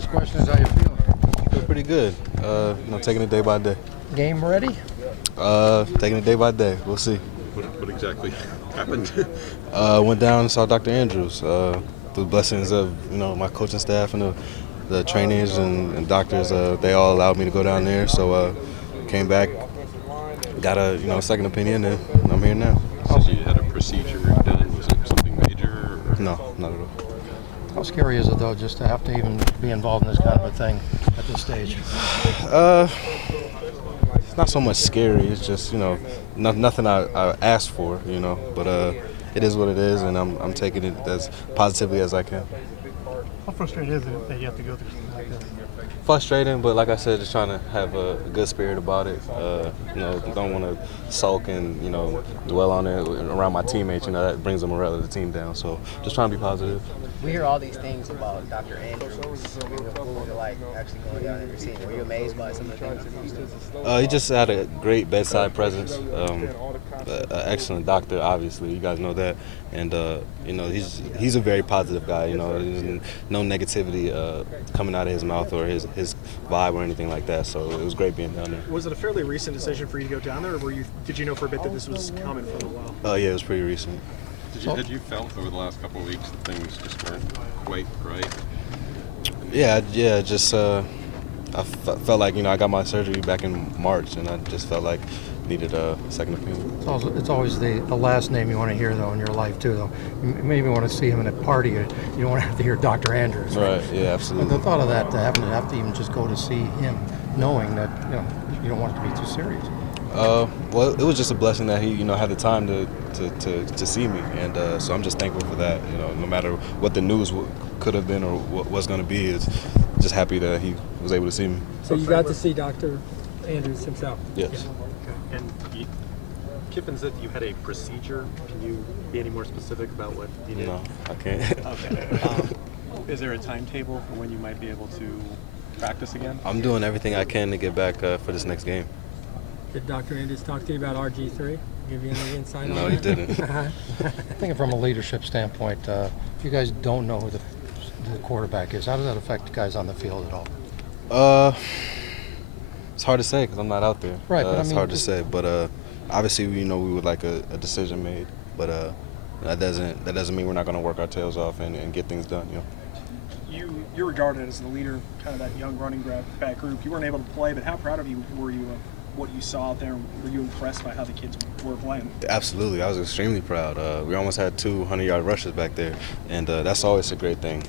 these questions. How you feel? Feel pretty good. Taking it day by day. Game ready? Taking it day by day. We'll see. What exactly happened? Went down and saw Dr. Andrews. Through the blessings of my coaching staff and the trainers and doctors, they all allowed me to go down there. So came back, got a second opinion, and I'm here now. So you had a procedure done. Was it something major? Or? No, not at all. How scary is it though, just to have to even be involved in this kind of a thing at this stage? It's not so much scary. It's just nothing I asked for. But it is what it is, and I'm taking it as positively as I can. How frustrating is it that you have to go through something like this? Frustrating, but like I said, just trying to have a good spirit about it. Don't want to sulk and dwell on it around my teammates. That brings the morale of the team down. So just trying to be positive. We hear all these things about Dr. Andrews. What was it like actually going down and seeing? Were you amazed by some of the things that he did? He just had a great bedside presence. An excellent doctor, obviously. You guys know that. And he's a very positive guy. There's no negativity coming out of his mouth or his vibe or anything like that. So it was great being down there. Was it a fairly recent decision for you to go down there, or did you know for a bit that this was coming for a while? Yeah, it was pretty recent. Had you felt over the last couple of weeks that things just weren't quite right? Yeah. Just I felt like I got my surgery back in March, and I just felt like needed a second opinion. It's always the last name you want to hear though in your life too. Though you maybe want to see him in a party. You don't want to have to hear Dr. Andrews. Right. Yeah. Absolutely. The thought of that, having to have to even just go to see him, knowing that you don't want it to be too serious. Well, it was just a blessing that he, had the time to see me, and so I'm just thankful for that. No matter what the news could have been or what was going to be, is just happy that he was able to see me. So you got to see Dr. Andrews himself? Yes. Okay. And Kiffin said you had a procedure. Can you be any more specific about what you did? No, I can't. Okay. Is there a timetable for when you might be able to practice again? I'm doing everything I can to get back for this next game. Did Dr. Andrews talk to you about RG3? Give you any insight on that? No, he didn't. Thinking from a leadership standpoint, if you guys don't know who the quarterback is, how does that affect the guys on the field at all? It's hard to say because I'm not out there. Right, but it's hard to say. But obviously, we would like a decision made. But that doesn't mean we're not going to work our tails off and get things done. You're regarded as the leader, kind of that young running back group. You weren't able to play, but how proud of you were you of what you saw out there? Were you impressed by how the kids were playing? Absolutely. I was extremely proud. We almost had 200-yard rushes back there, and that's always a great thing.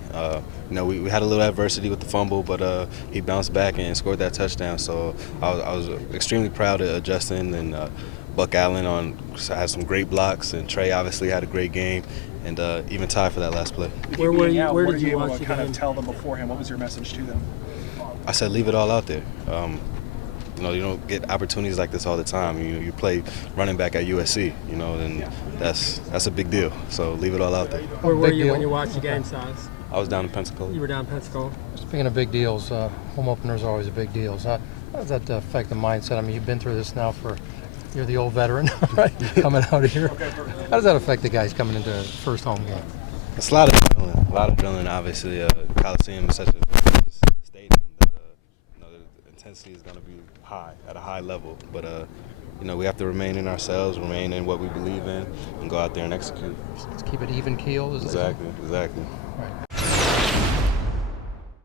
We had a little adversity with the fumble, but he bounced back and scored that touchdown. So I was extremely proud of Justin and Buck Allen had some great blocks, and Trey obviously had a great game, and even tied for that last play. Where did you watch kind of tell them beforehand? What was your message to them? I said, leave it all out there. You don't get opportunities like this all the time. You play running back at USC, and that's a big deal. So leave it all out there. Where were you when you watched the game, Silas? I was down in Pensacola. You were down in Pensacola. Speaking of big deals, home openers are always a big deal. So how does that affect the mindset? I mean, you've been through this now you're the old veteran, right? Coming out of here. How does that affect the guys coming into the first home game? It's a lot of adrenaline. Obviously, Coliseum is such a stadium that the intensity is going to be high, at a high level. But we have to remain in ourselves, remain in what we believe in, and go out there and execute. Let's keep it even keel. Exactly. Right.